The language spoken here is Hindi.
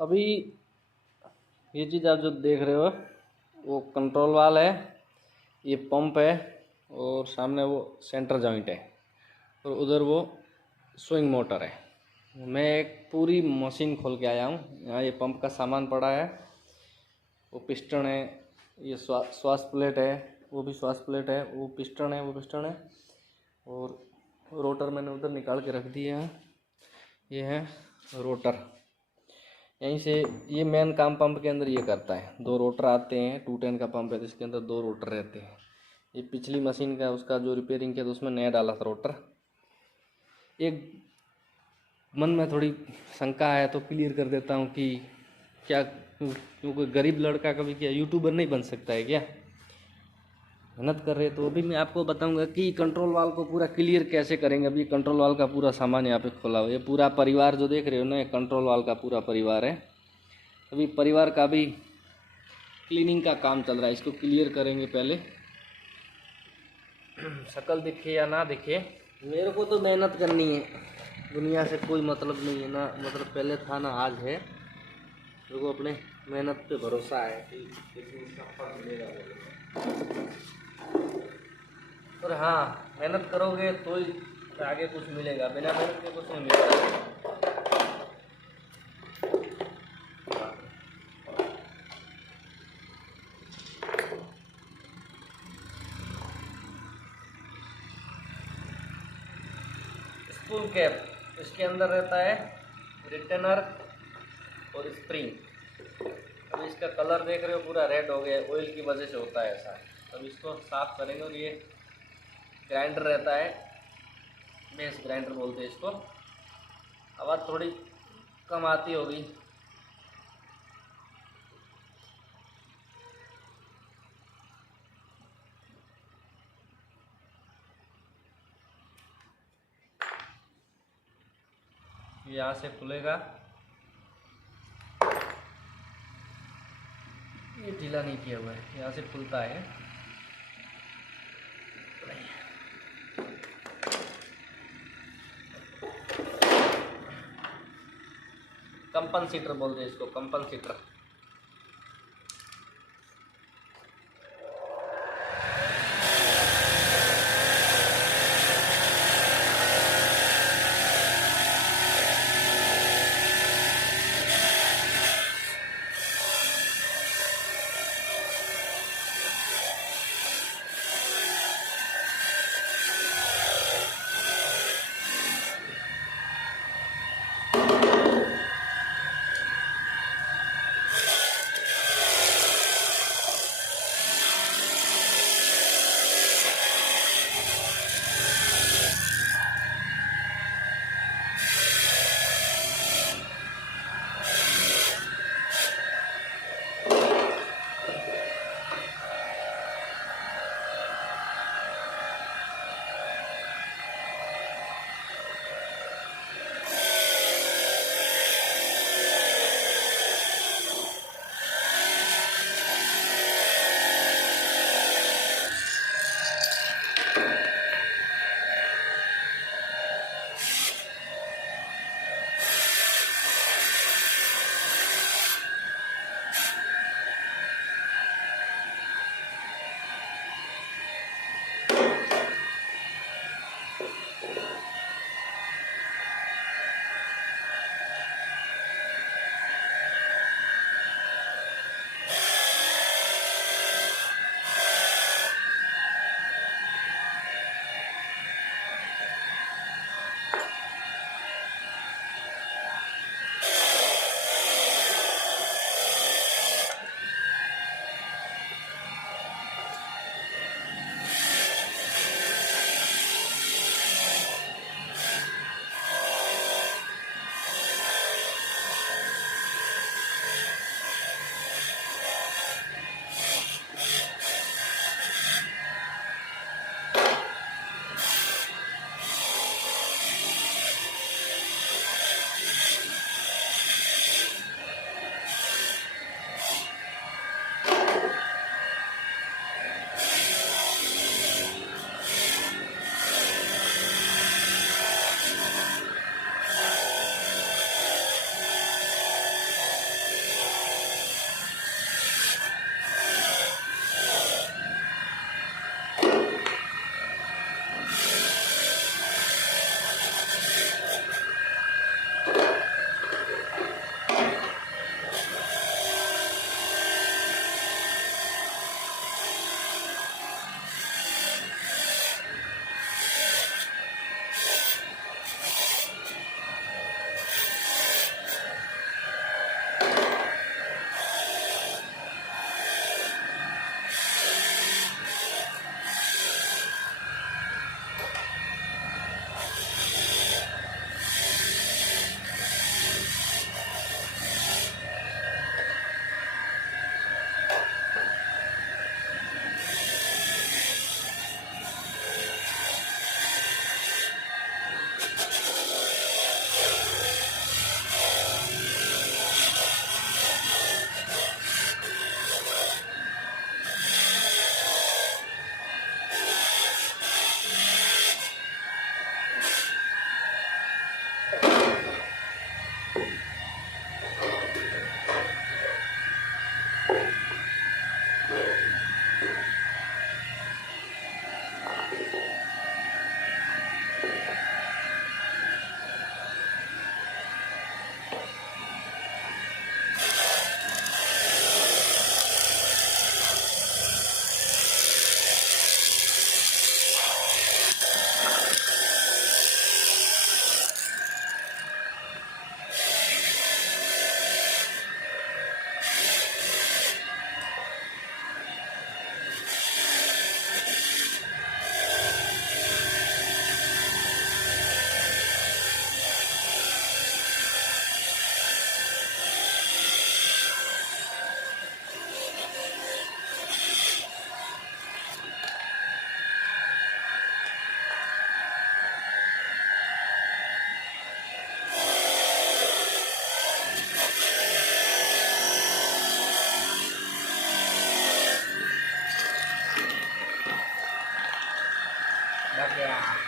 अभी ये चीज़ आप जो देख रहे हो वो कंट्रोल वाल है, ये पंप है और सामने वो सेंटर जॉइंट है और उधर वो स्विंग मोटर है। मैं एक पूरी मशीन खोल के आया हूँ। यहाँ ये पंप का सामान पड़ा है, वो पिस्टन है, ये श्वास प्लेट है, वो भी श्वास प्लेट है, वो पिस्टन है, वो पिस्टन है और रोटर मैंने उधर निकाल के रख दिया है। ये है रोटर। यहीं से ये मेन काम पंप के अंदर ये करता है। दो रोटर आते हैं, 210 का पंप है तो इसके अंदर दो रोटर रहते हैं। ये पिछली मशीन का उसका जो रिपेयरिंग किया तो उसमें नया डाला था रोटर। एक मन में थोड़ी शंका है तो क्लियर कर देता हूँ कि क्या कोई गरीब लड़का कभी क्या यूट्यूबर नहीं बन सकता है क्या? मेहनत कर रहे तो अभी मैं आपको बताऊंगा कि कंट्रोल वाल को पूरा क्लियर कैसे करेंगे। अभी कंट्रोल वाल का पूरा सामान यहाँ पे खोला हुआ है। ये पूरा परिवार जो देख रहे हो ना, ये कंट्रोल वाल का पूरा परिवार है। अभी परिवार का भी क्लीनिंग का काम चल रहा है, इसको क्लियर करेंगे पहले। शक्ल दिखे या ना दिखे, मेरे को तो मेहनत करनी है, दुनिया से कोई मतलब नहीं है ना। मतलब पहले था ना आज है, मेरे को अपने मेहनत पे भरोसा है कि इसका फल मिलेगा। और हाँ, मेहनत करोगे तो ही आगे कुछ मिलेगा, बिना मेहनत के कुछ नहीं मिलेगा। स्पूल कैप, इसके अंदर रहता है रिटेनर और स्प्रिंग। अब इसका कलर देख रहे हो पूरा रेड हो गया, ऑयल की वजह से होता है ऐसा। अब इसको साफ करेंगे। और ये ग्राइंडर रहता है, मेस ग्राइंडर बोलते हैं इसको। आवाज़ थोड़ी कम आती होगी। यहाँ से खुलेगा, ये ढीला नहीं किया हुआ है, यहाँ से खुलता है। कंपनसेटर बोलते हैं इसको, कंपनसेटर। गया।